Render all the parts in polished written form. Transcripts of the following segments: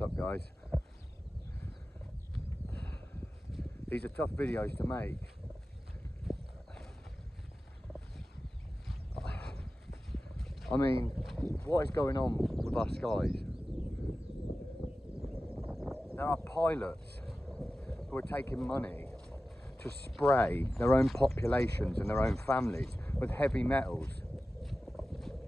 What's up, guys? These are tough videos to make. I mean, what is going on with our skies? There are pilots who are taking money to spray their own populations and their own families with heavy metals.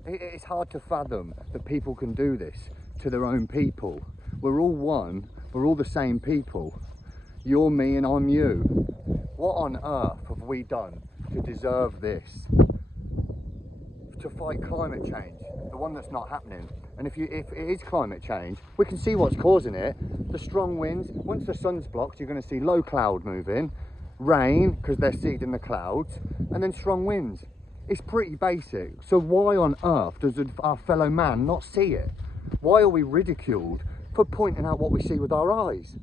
It's hard to fathom that people can do this to their own people. We're all one, we're all the same people. You're me and I'm you. What on earth have we done to deserve this? To fight climate change, the one that's not happening. And if it is climate change, we can see what's causing it. The strong winds. Once the sun's blocked, you're going to see low cloud moving, rain because they're seeding the clouds, and then strong winds. It's pretty basic. So why on earth does our fellow man not see it? Why are we ridiculed for pointing out what we see with our eyes?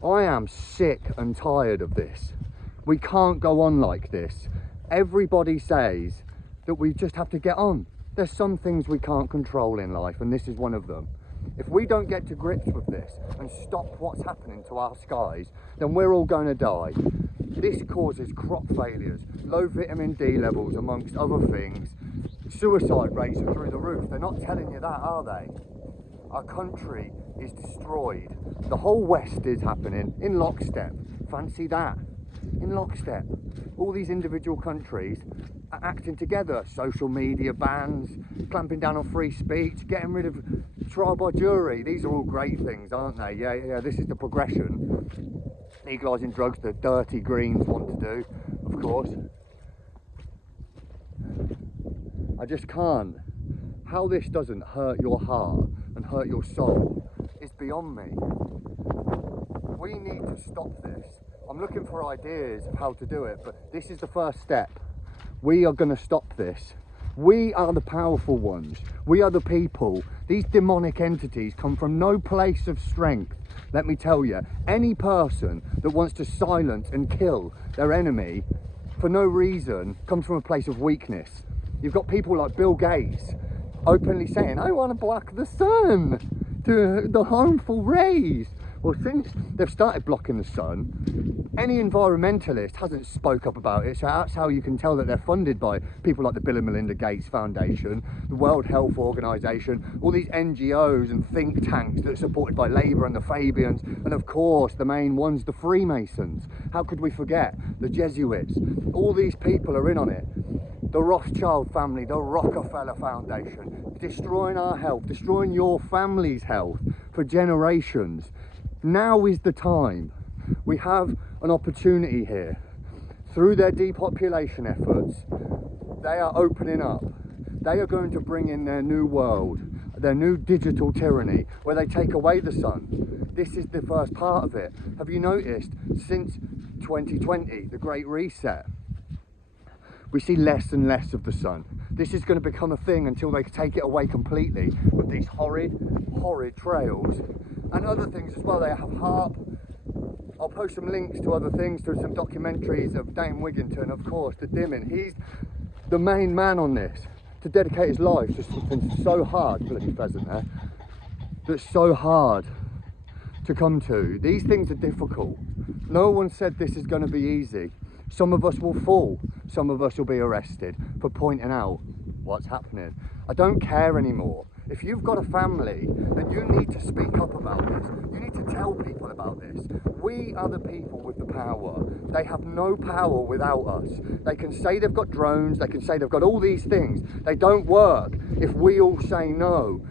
I am sick and tired of this. We can't go on like this. Everybody says that we just have to get on. There's some things we can't control in life, and this is one of them. If we don't get to grips with this and stop what's happening to our skies, then we're all going to die. This causes crop failures, low vitamin D levels amongst other things. Suicide rates are through the roof. They're not telling you that, are they? Our country is destroyed. The whole West is happening in lockstep. Fancy that. In lockstep. All these individual countries are acting together. Social media bans, clamping down on free speech, getting rid of trial by jury. These are all great things, aren't they? Yeah, this is the progression. Legalising drugs, the dirty Greens want to do, of course. I just can't. How this doesn't hurt your heart and hurt your soul is beyond me. We need to stop this. I'm looking for ideas of how to do it, but this is the first step. We are going to stop this. We are the powerful ones. We are the people. These demonic entities come from no place of strength. Let me tell you, any person that wants to silence and kill their enemy for no reason comes from a place of weakness. You've got people like Bill Gates openly saying, I want to block the sun, to the harmful rays. Well, since they've started blocking the sun, any environmentalist hasn't spoke up about it, so that's how you can tell that they're funded by people like the Bill and Melinda Gates Foundation, the World Health Organization, all these NGOs and think tanks that are supported by Labour and the Fabians, and of course the main ones, the Freemasons. How could we forget? The Jesuits. All these people are in on it. The Rothschild family, the Rockefeller Foundation, destroying our health, destroying your family's health for generations. Now is the time. We have an opportunity here. Through their depopulation efforts, they are opening up. They are going to bring in their new world, their new digital tyranny, where they take away the sun. This is the first part of it. Have you noticed, since 2020, the Great Reset, we see less and less of the sun. This is going to become a thing until they take it away completely with these horrid trails and other things as well. They have HARP. I'll post some links to other things, to some documentaries of Dame Wigginton, of course, the Dimmin. He's the main man on this, to dedicate his life to something so hard, bloody pheasant there, that's so hard to come to. These things are difficult. No one said this is going to be easy. Some of us will fall, some of us will be arrested for pointing out what's happening. I don't care anymore. If you've got a family, then you need to speak up about this. You need to tell people about this. We are the people with the power. They have no power without us. They can say they've got drones, they can say they've got all these things. They don't work if we all say no.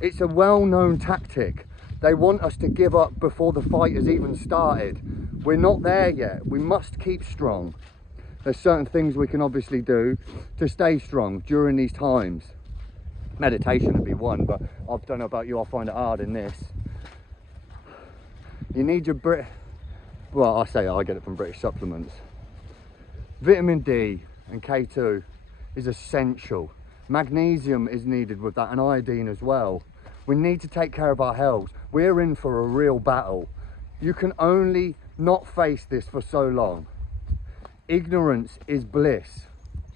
It's a well-known tactic. They want us to give up before the fight has even started. We're not there yet. We must keep strong. There's certain things we can obviously do to stay strong during these times. Meditation would be one, but I don't know about you, I find it hard in this. You need your well, I say I get it from British supplements. Vitamin D and K2 is essential. Magnesium is needed with that, and iodine as well. We need to take care of our health. We're in for a real battle. You can only not face this for so long. Ignorance is bliss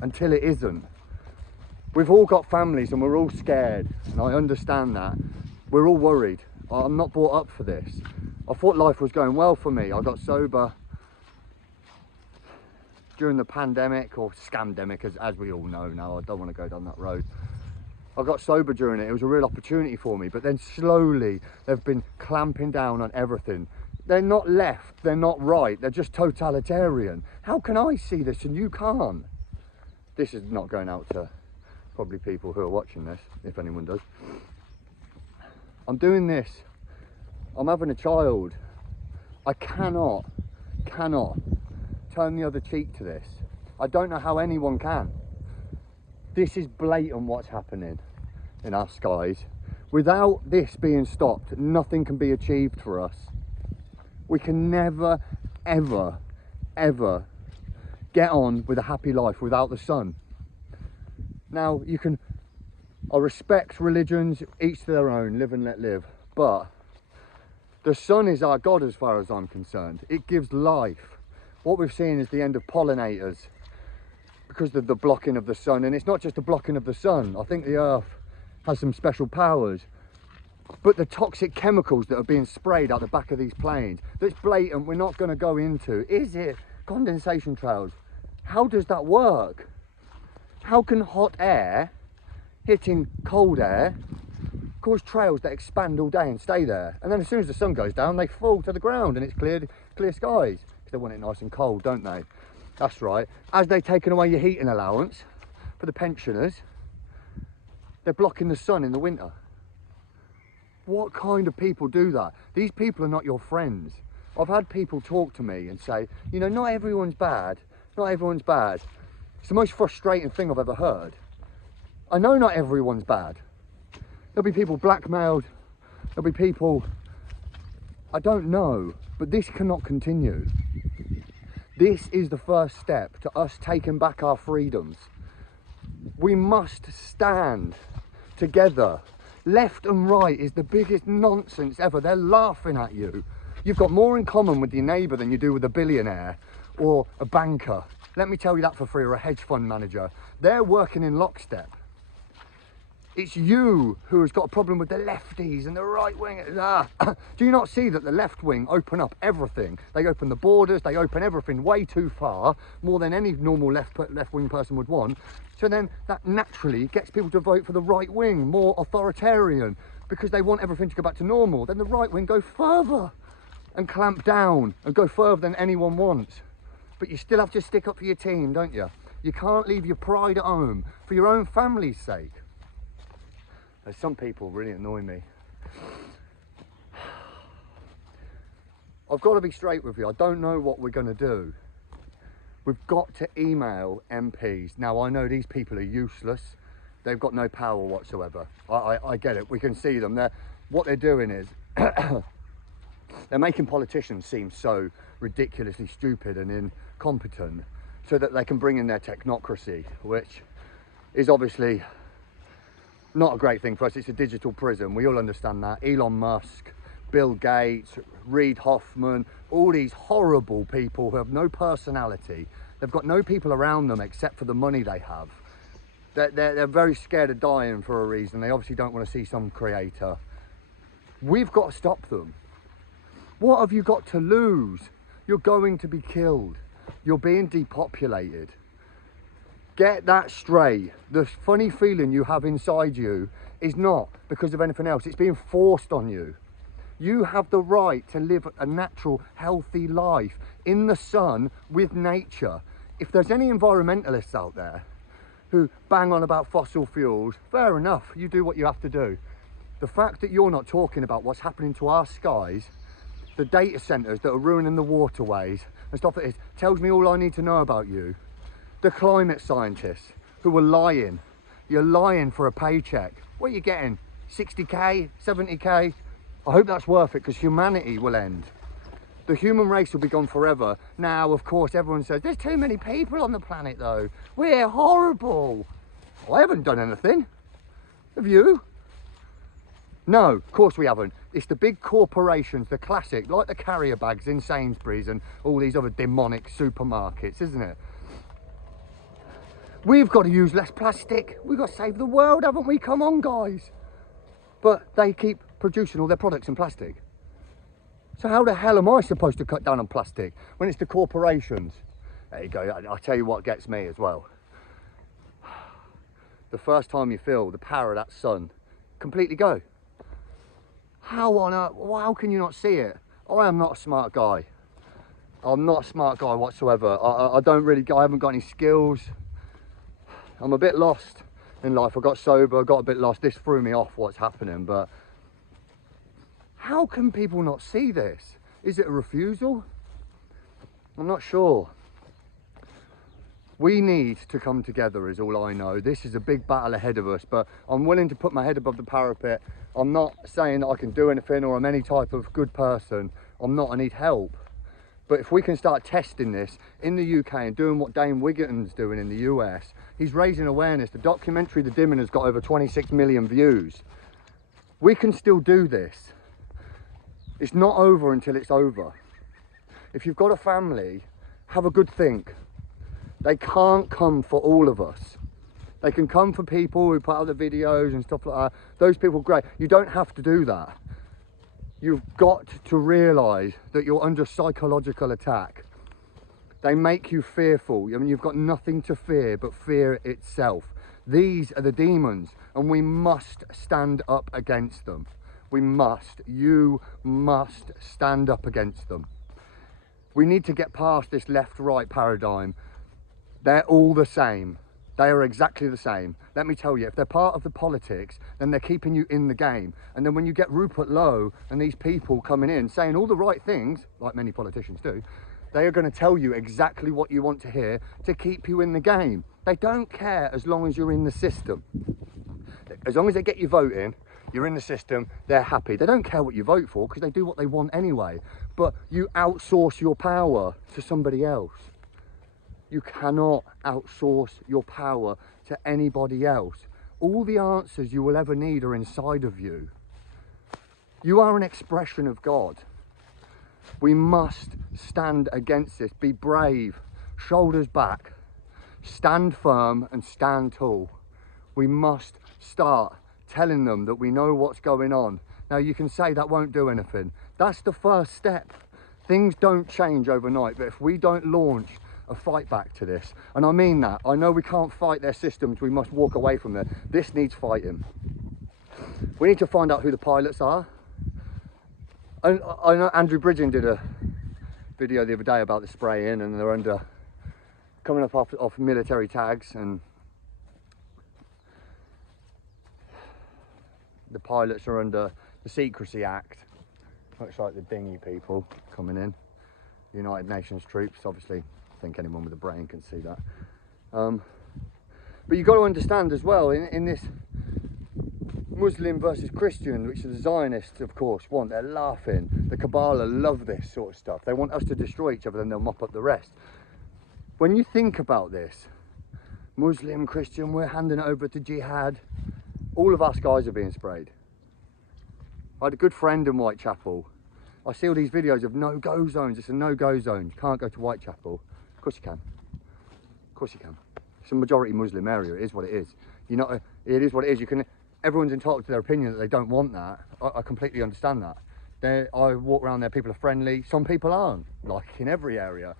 until it isn't. We've all got families and we're all scared, and I understand that. We're all worried. I'm not brought up for this. I thought life was going well for me. I got sober during the pandemic, or scamdemic, as we all know now. I don't want to go down that road. I got sober during it. It was a real opportunity for me, but then slowly they've been clamping down on everything. They're not left, they're not right, they're just totalitarian. How can I see this and you can't? This is not going out to probably people who are watching this, if anyone does. I'm doing this, I'm having a child. I cannot turn the other cheek to this. I don't know how anyone can. This is blatant what's happening in our skies. Without this being stopped, nothing can be achieved for us. We can never, ever, ever get on with a happy life without the sun. Now, I respect religions, each to their own, live and let live, but the sun is our God as far as I'm concerned. It gives life. What we've seen is the end of pollinators because of the blocking of the sun, and it's not just the blocking of the sun. I think the earth has some special powers, but the toxic chemicals that are being sprayed out the back of these planes, that's blatant, we're not going to go into. Is it condensation trails? How does that work? How can hot air hitting cold air cause trails that expand all day and stay there, and then as soon as the sun goes down they fall to the ground and it's clear skies? Because they want it nice and cold, don't they? That's right. As they've taken away your heating allowance for the pensioners, they're blocking the sun in the winter. What kind of people do that? These people are not your friends. I've had people talk to me and say, you know, not everyone's bad, not everyone's bad. It's the most frustrating thing I've ever heard. I know not everyone's bad. There'll be people blackmailed, there'll be people, I don't know, but this cannot continue. This is the first step to us taking back our freedoms. We must stand together. Left and right is the biggest nonsense ever. They're laughing at you. You've got more in common with your neighbour than you do with a billionaire or a banker. Let me tell you that for free, or a hedge fund manager. They're working in lockstep. It's you who has got a problem with the lefties and the right wing. Do you not see that the left wing open up everything? They open the borders, they open everything way too far, more than any normal left wing person would want. So then that naturally gets people to vote for the right wing, more authoritarian, because they want everything to go back to normal. Then the right wing go further and clamp down and go further than anyone wants. But you still have to stick up for your team, don't you? You can't leave your pride at home for your own family's sake. There's some people really annoy me. I've got to be straight with you. I don't know what we're going to do. We've got to email MPs. Now, I know these people are useless. They've got no power whatsoever. I get it. We can see them. What they're doing is they're making politicians seem so ridiculously stupid and incompetent so that they can bring in their technocracy, which is obviously not a great thing for us. It's a digital prison. We all understand that. Elon Musk, Bill Gates, Reid Hoffman, all these horrible people who have no personality. They've got no people around them except for the money they have. They're very scared of dying for a reason. They obviously don't want to see some creator. We've got to stop them. What have you got to lose? You're going to be killed. You're being depopulated. Get that straight. The funny feeling you have inside you is not because of anything else. It's being forced on you. You have the right to live a natural, healthy life in the sun with nature. If there's any environmentalists out there who bang on about fossil fuels, fair enough, you do what you have to do. The fact that you're not talking about what's happening to our skies, the data centres that are ruining the waterways and stuff like this, tells me all I need to know about you. The climate scientists who are lying. You're lying for a paycheck. What are you getting? 60k, 70k? I hope that's worth it, because humanity will end. The human race will be gone forever. Now, of course, everyone says, there's too many people on the planet though. We're horrible. I haven't done anything. Have you? No, of course we haven't. It's the big corporations, the classic, like the carrier bags in Sainsbury's and all these other demonic supermarkets, isn't it? We've got to use less plastic. We've got to save the world, haven't we? Come on, guys. But they keep producing all their products in plastic. So how the hell am I supposed to cut down on plastic when it's the corporations? There you go, I'll tell you what gets me as well. The first time you feel the power of that sun completely go. How on earth, how can you not see it? I am not a smart guy. I'm not a smart guy whatsoever. I haven't got any skills. I'm a bit lost in life. I got sober, I got a bit lost. This threw me off what's happening, but how can people not see this? Is it a refusal? I'm not sure. We need to come together is all I know. This is a big battle ahead of us, but I'm willing to put my head above the parapet. I'm not saying that I can do anything or I'm any type of good person. I'm not, I need help. But if we can start testing this in the UK and doing what Dane Wigginton's doing in the US, he's raising awareness. The documentary The Dimming has got over 26 million views. We can still do this. It's not over until it's over. If you've got a family, have a good think. They can't come for all of us. They can come for people who put out the videos and stuff like that. Those people, great. You don't have to do that. You've got to realise that you're under psychological attack. They make you fearful. I mean, you've got nothing to fear but fear itself. These are the demons, and we must stand up against them. We must. You must stand up against them. We need to get past this left-right paradigm. They're all the same. They are exactly the same. Let me tell you, if they're part of the politics, then they're keeping you in the game. And then when you get Rupert Lowe and these people coming in saying all the right things, like many politicians do, they are going to tell you exactly what you want to hear to keep you in the game. They don't care as long as you're in the system. As long as they get you voting, you're in the system, they're happy. They don't care what you vote for because they do what they want anyway. But you outsource your power to somebody else. You cannot outsource your power to anybody else. All the answers you will ever need are inside of you. You are an expression of God. We must stand against this. Be brave, shoulders back, stand firm and stand tall. We must start telling them that we know what's going on. Now you can say that won't do anything. That's the first step. Things don't change overnight, but if we don't launch a fight back to this, and I mean that, I know we can't fight their systems, we must walk away from them. This needs fighting. We need to find out who the pilots are. And I know Andrew Bridgen did a video the other day about the spraying, and they're coming up off military tags, and the pilots are under the Secrecy Act. Looks like the dinghy people coming in. United Nations troops, obviously. I think anyone with a brain can see that. But you've got to understand as well, in this Muslim versus Christian, which the Zionists, of course, want. They're laughing. The Kabbalah love this sort of stuff. They want us to destroy each other, then they'll mop up the rest. When you think about this, Muslim, Christian, we're handing it over to jihad. All of us guys are being sprayed. I had a good friend in Whitechapel. I see all these videos of no-go zones. It's a no-go zone. You can't go to Whitechapel. Of course you can. Of course you can. It's a majority Muslim area. It is what it is. You know, it is what it is. You can. Everyone's entitled to their opinion that they don't want that. I completely understand that. I walk around there. People are friendly. Some people aren't. Like in every area.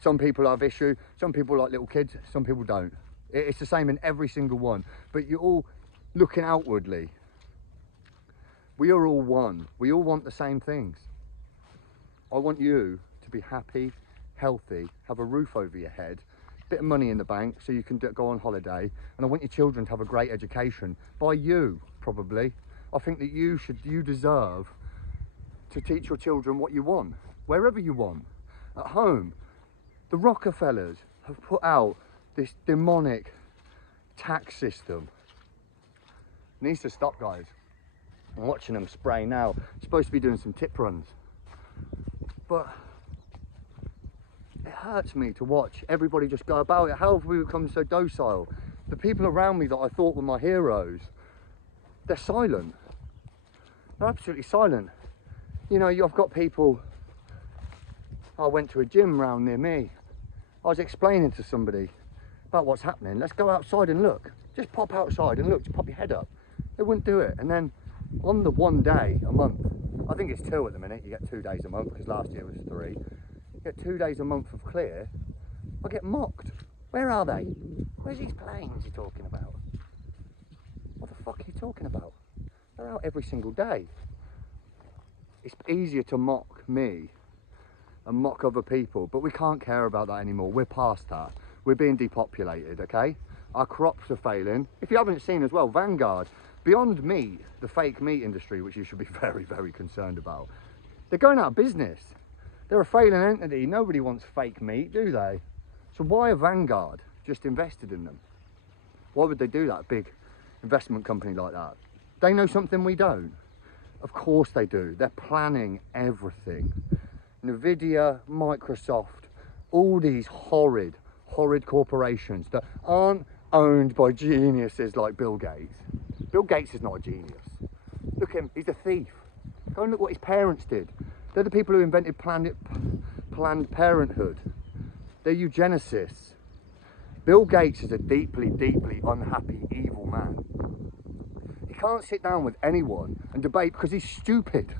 Some people have issue. Some people like little kids. Some people don't. It's the same in every single one. But you're all looking outwardly. We are all one. We all want the same things. I want you to be happy, healthy, have a roof over your head, a bit of money in the bank so you can go on holiday, and I want your children to have a great education. By you, probably. I think that you deserve to teach your children what you want, wherever you want. At home, the Rockefellers have put out this demonic tax system. It needs to stop, guys. I'm watching them spray now. Supposed to be doing some tip runs. But it hurts me to watch everybody just go about it. How have we become so docile? The people around me that I thought were my heroes, they're silent. They're absolutely silent. You know, I've got people, I went to a gym round near me. I was explaining to somebody about what's happening. Let's go outside and look. Just pop outside and look, just pop your head up. They wouldn't do it. And then on the 1 day a month. I think it's 2 at the minute. You get 2 days a month because last year was 3. You get 2 days a month of clear. I get mocked. Where are they? Where's these planes you're talking about? What the fuck are you talking about? They're out every single day. It's easier to mock me and mock other people, but we can't care about that anymore. We're past that. We're being depopulated, okay? Our crops are failing. If you haven't seen as well, Vanguard, beyond meat, the fake meat industry, which you should be very, very concerned about, they're going out of business. They're a failing entity. Nobody wants fake meat, do they? So why have Vanguard just invested in them? Why would they do that, a big investment company like that? They know something we don't. Of course they do. They're planning everything. Nvidia, Microsoft, all these horrid corporations that aren't owned by geniuses like Bill Gates. Bill Gates is not a genius. Look at him, he's a thief. Go and look what his parents did. They're the people who invented Planned Parenthood. They're eugenicists. Bill Gates is a deeply, deeply unhappy, evil man. He can't sit down with anyone and debate because he's stupid.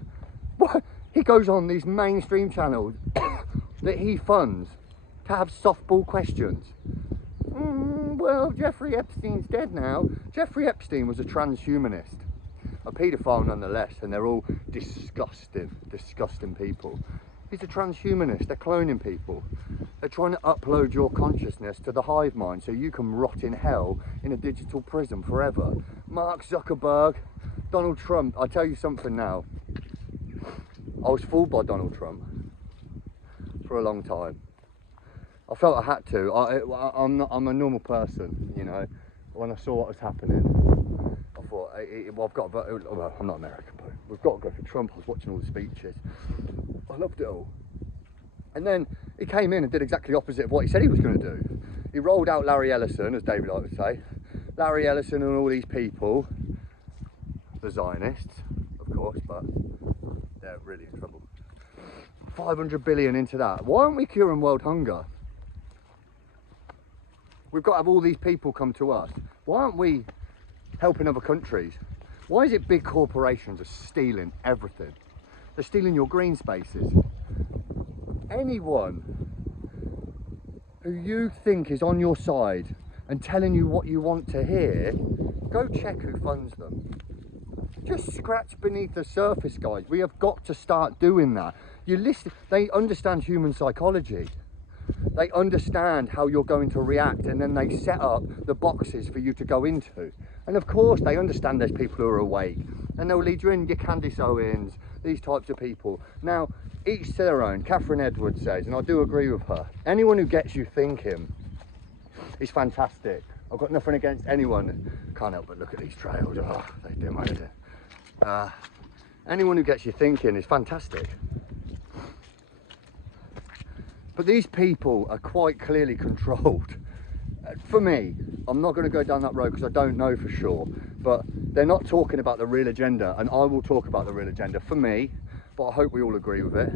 What? He goes on these mainstream channels that he funds to have softball questions. Well, Jeffrey Epstein's dead now. Jeffrey Epstein was a transhumanist, a paedophile nonetheless, and they're all disgusting people. He's a transhumanist. They're cloning people. They're trying to upload your consciousness to the hive mind so you can rot in hell in a digital prison forever. Mark Zuckerberg, Donald Trump. I'll tell you something now. I was fooled by Donald Trump for a long time. I felt I had to. I'm a normal person, you know. When I saw what was happening, I thought, well, I've got to vote. Well, I'm not American, but we've got to go for Trump. I was watching all the speeches. I loved it all. And then he came in and did exactly the opposite of what he said he was going to do. He rolled out Larry Ellison, as David likes to say. Larry Ellison and all these people, the Zionists, of course, but they're really in trouble. 500 billion into that. Why aren't we curing world hunger? We've got to have all these people come to us. Why aren't we helping other countries? Why is it big corporations are stealing everything? They're stealing your green spaces. Anyone who you think is on your side and telling you what you want to hear, go check who funds them. Just scratch beneath the surface, guys. We have got to start doing that. You listen, they understand human psychology. They understand how you're going to react, and then they set up the boxes for you to go into. And of course, they understand there's people who are awake, and they'll lead you in, your Candice Owens, these types of people. Now, each to their own. Catherine Edwards says, and I do agree with her, anyone who gets you thinking is fantastic. I've got nothing against anyone. Can't help but look at these trails. Oh, they do my head. Anyone who gets you thinking is fantastic. But these people are quite clearly controlled. For me, I'm not going to go down that road because I don't know for sure, but they're not talking about the real agenda, and I will talk about the real agenda for me, but I hope we all agree with it.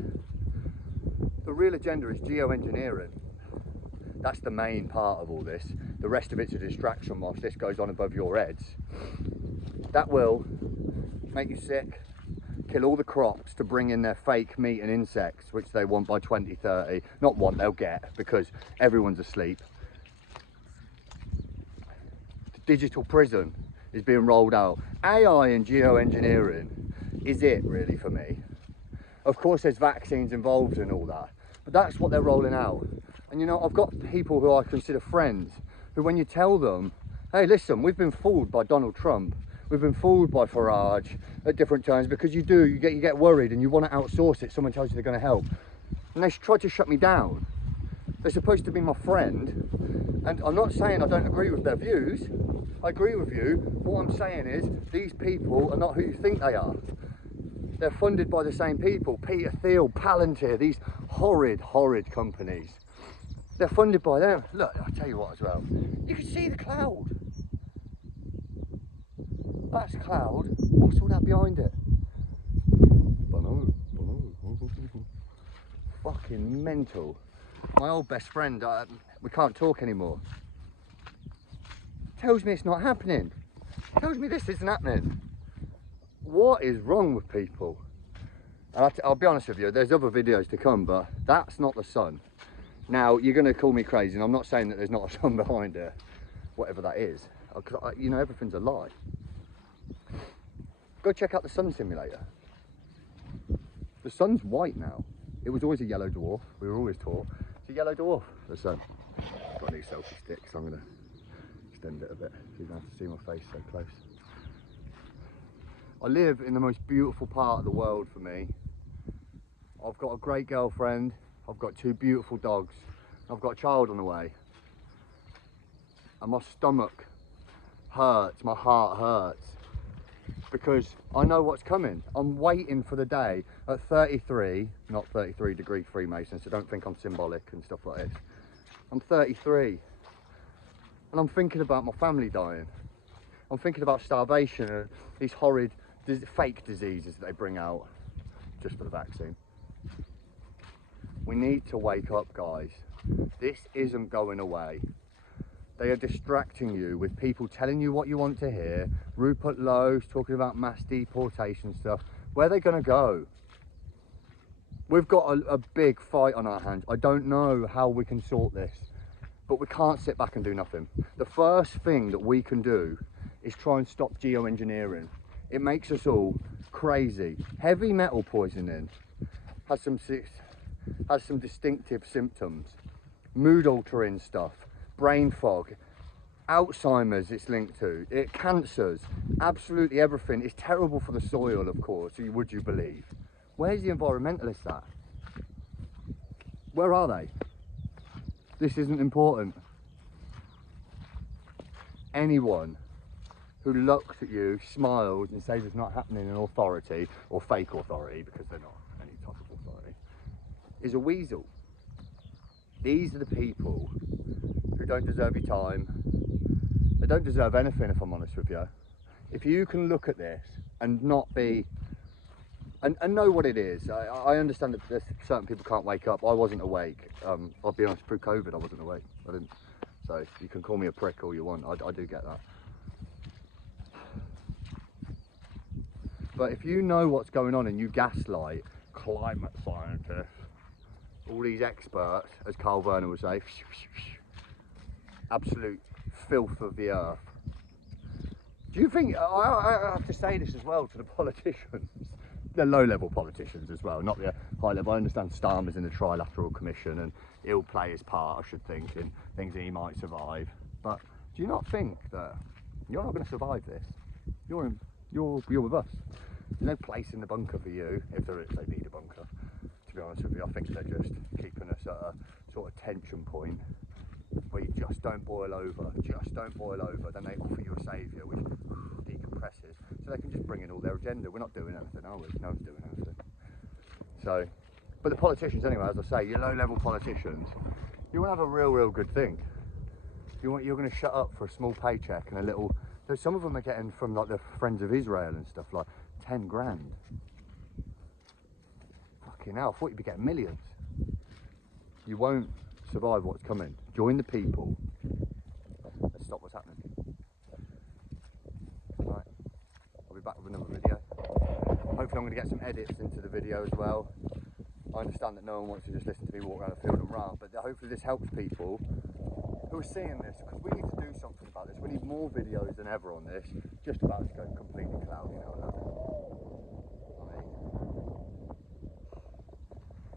The real agenda is geoengineering. That's the main part of all this. The rest of it's a distraction whilst this goes on above your heads. That will make you sick, kill all the crops to bring in their fake meat and insects, which they want by 2030. Not want, they'll get, because everyone's asleep. The digital prison is being rolled out. AI and geoengineering is it really for me. Of course there's vaccines involved and all that, but that's what they're rolling out. And you know, I've got people who I consider friends, who when you tell them, hey listen, we've been fooled by Donald Trump, we've been fooled by Farage at different times, because you get worried and you want to outsource it. Someone tells you they're going to help, and they try to shut me down. They're supposed to be my friend, and I'm not saying I don't agree with their views. I agree with you. What I'm saying is these people are not who you think they are. They're funded by the same people. Peter Thiel, Palantir, these horrid companies. They're funded by them. Look, I'll tell you what as well. You can see the cloud. That's cloud. What's all that behind it? Fucking mental. My old best friend, we can't talk anymore. Tells me it's not happening. Tells me this isn't happening. What is wrong with people? And I'll be honest with you, there's other videos to come, but that's not the sun. Now, you're going to call me crazy, and I'm not saying that there's not a sun behind it, whatever that is. Because, you know, everything's a lie. Go check out the sun simulator. The sun's white now. It was always a yellow dwarf. We were always taught it's a yellow dwarf, the sun. Got a new selfie stick, so I'm going to extend it a bit so you don't have to see my face so close. I live in the most beautiful part of the world for me. I've got a great girlfriend, I've got 2 beautiful dogs, I've got a child on the way. And my stomach hurts, my heart hurts, because I know what's coming. I'm waiting for the day at 33, not 33 degree Freemason, so don't think I'm symbolic and stuff like this. I'm 33, and I'm thinking about my family dying. I'm thinking about starvation and these horrid fake diseases that they bring out just for the vaccine. We need to wake up, guys. This isn't going away. They are distracting you with people telling you what you want to hear. Rupert Lowe's talking about mass deportation stuff. Where are they going to go? We've got a big fight on our hands. I don't know how we can sort this, but we can't sit back and do nothing. The first thing that we can do is try and stop geoengineering. It makes us all crazy. Heavy metal poisoning has some distinctive symptoms. Mood altering stuff, brain fog, Alzheimer's it's linked to, cancers, absolutely everything. It's terrible for the soil, of course, would you believe? Where's the environmentalists at? Where are they? This isn't important. Anyone who looks at you, smiles and says it's not happening in authority, or fake authority, because they're not any type of authority, is a weasel. These are the people who don't deserve your time. They don't deserve anything, if I'm honest with you. If you can look at this and not be, and know what it is. I understand that there's certain people can't wake up. I wasn't awake. I'll be honest, through COVID I wasn't awake. I didn't. So you can call me a prick all you want. I do get that. But if you know what's going on and you gaslight climate scientists, all these experts, as Carl Werner would say, absolute filth of the earth. Do you think, I have to say this as well to the politicians, the low-level politicians as well, not the high-level. I understand Starmer's in the Trilateral Commission and he'll play his part, I should think, in things that he might survive. But do you not think that you're not going to survive this? You're with us. There's no place in the bunker for you, if they need a bunker. To be honest with you, I think they're just keeping us at a sort of tension point where you just don't boil over, then they offer you a saviour which decompresses, so they can just bring in all their agenda. We're not doing anything, are we? No one's doing anything. So, but the politicians anyway, as I say, your low-level politicians, you want to have a real good thing. You're going to shut up for a small paycheck and a little, some of them are getting from like the Friends of Israel and stuff, like 10 grand. Fucking hell, I thought you'd be getting millions. You won't survive what's coming. Join the people. Let's stop what's happening. Right, I'll be back with another video. Hopefully I'm going to get some edits into the video as well. I understand that no one wants to just listen to me walk around the field and run, but hopefully this helps people who are seeing this, because we need to do something about this. We need more videos than ever on this. Just about to go completely cloudy now.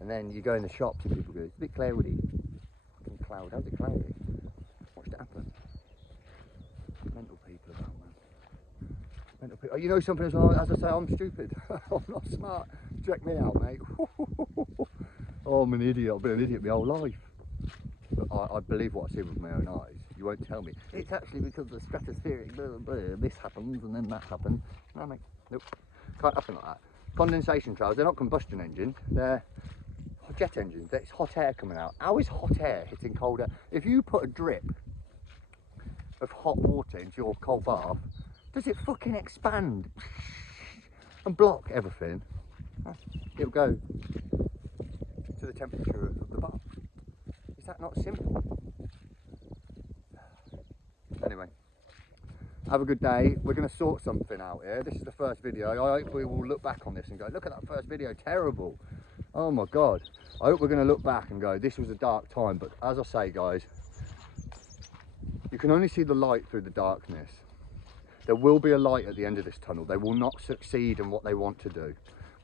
And then you go in the shops and people go, it's a bit cloudy. Fucking cloud, how's it cloudy? Watched it happen. Mental people about, man. Mental people. Oh, you know something as well, as I say, I'm stupid. I'm not smart. Check me out, mate. Oh, I'm an idiot. I've been an idiot my whole life. But I believe what I see with my own eyes. You won't tell me. It's actually because the stratospheric blah, blah, blah, this happens and then that happens. No, mate. Nope. Can't happen like that. Condensation trails, they're not combustion engines. They're jet engines. It's hot air coming out. How is hot air hitting cold air? If you put a drip of hot water into your cold bath, does it fucking expand and block everything? It'll go to the temperature of the bath. Is that not simple? Anyway, have a good day. We're going to sort something out here. This is the first video. I hope we will look back on this and go, look at that first video, terrible. Oh my God. I hope we're going to look back and go, this was a dark time. But as I say, guys, you can only see the light through the darkness. There will be a light at the end of this tunnel. They will not succeed in what they want to do.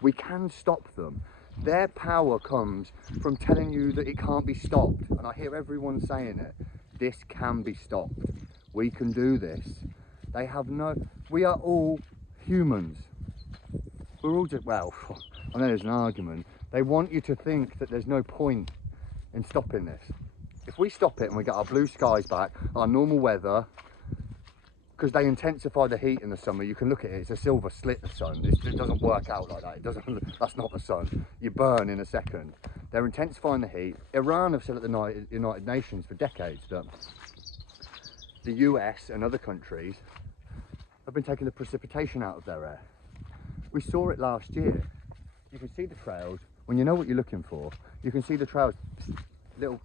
We can stop them. Their power comes from telling you that it can't be stopped. And I hear everyone saying it. This can be stopped. We can do this. They have no... We are all humans. We're all just... Well, I know there's an argument. They want you to think that there's no point in stopping this. If we stop it and we get our blue skies back, our normal weather, because they intensify the heat in the summer, you can look at it, it's a silver slit, the sun. It doesn't work out like that. It doesn't, that's not the sun. You burn in a second. They're intensifying the heat. Iran have said at the United Nations for decades that the US and other countries have been taking the precipitation out of their air. We saw it last year. You can see the trails. When you know what you're looking for, you can see the trails, little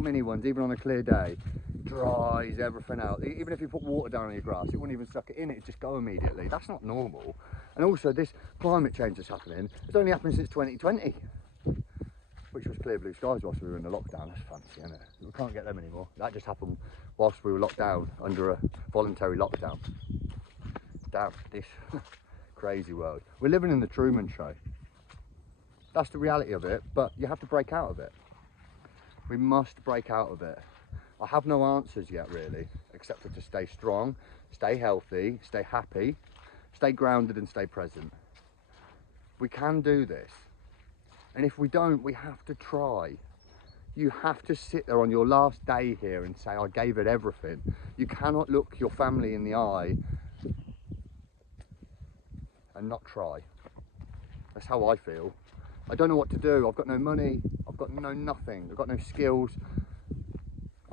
mini ones, even on a clear day. Dries everything out. Even if you put water down on your grass, it wouldn't even suck it in, it'd just go immediately. That's not normal. And also this climate change that's happening, it's only happened since 2020, which was clear blue skies whilst we were in the lockdown. That's fancy, isn't it? We can't get them anymore. That just happened whilst we were locked down under a voluntary lockdown. Damn, this crazy world. We're living in the Truman Show. That's the reality of it, but you have to break out of it. We must break out of it. I have no answers yet, really, except for to stay strong, stay healthy, stay happy, stay grounded and stay present. We can do this. And if we don't, we have to try. You have to sit there on your last day here and say, I gave it everything. You cannot look your family in the eye and not try. That's how I feel. I don't know what to do. I've got no money. I've got no nothing. I've got no skills.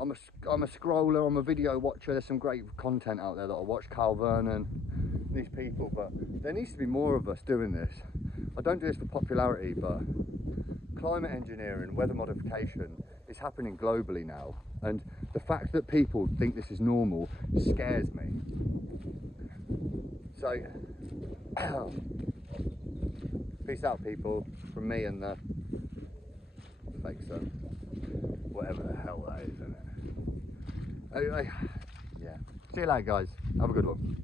I'm a scroller, I'm a video watcher. There's some great content out there that I watch, Carl Vernon, these people, but there needs to be more of us doing this. I don't do this for popularity, but climate engineering, weather modification is happening globally now. And the fact that people think this is normal scares me. So, peace out, people, from me and the fake sun. Whatever the hell that is, isn't it? Anyway, yeah. See you later, guys. Have a good one.